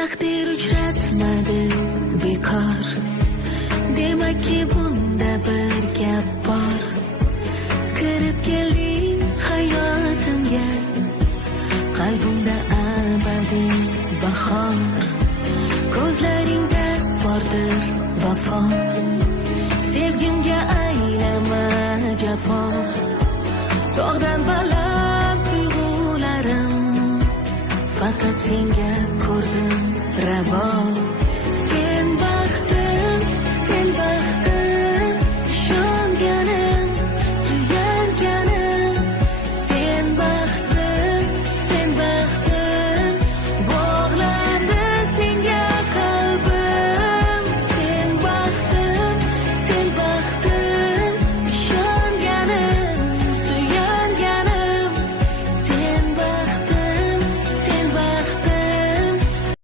taqdir uchratmadi bekor. Demak ki bunda bir gap bor. Kirib kelding hayotimga, qalbimda abadiy bahor. Ko'zlaringda bordir vafo, sevgimga aylama jafo. Tog'dan baland tuyg'ularim, faqat senga ko'rdim ravo.